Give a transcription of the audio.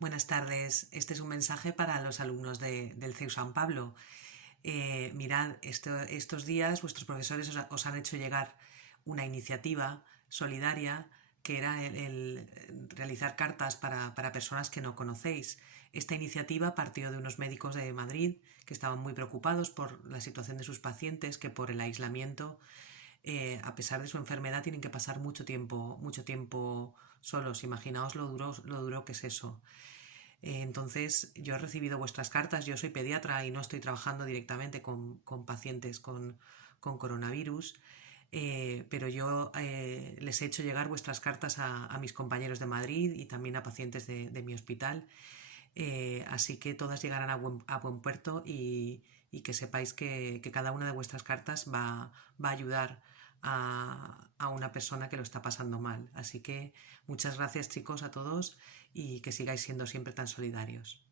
Buenas tardes. Este es un mensaje para los alumnos del CEU San Pablo. Mirad, estos días vuestros profesores os han hecho llegar una iniciativa solidaria que era el realizar cartas para personas que no conocéis. Esta iniciativa partió de unos médicos de Madrid que estaban muy preocupados por la situación de sus pacientes, que por el aislamiento, a pesar de su enfermedad, tienen que pasar mucho tiempo solos. Imaginaos lo duro que es eso. Entonces, yo he recibido vuestras cartas, yo soy pediatra y no estoy trabajando directamente con pacientes con coronavirus, pero yo les he hecho llegar vuestras cartas a mis compañeros de Madrid y también a pacientes de mi hospital. Así que todas llegarán a buen puerto y que sepáis que cada una de vuestras cartas va a ayudar a una persona que lo está pasando mal. Así que muchas gracias, chicos, a todos, y que sigáis siendo siempre tan solidarios.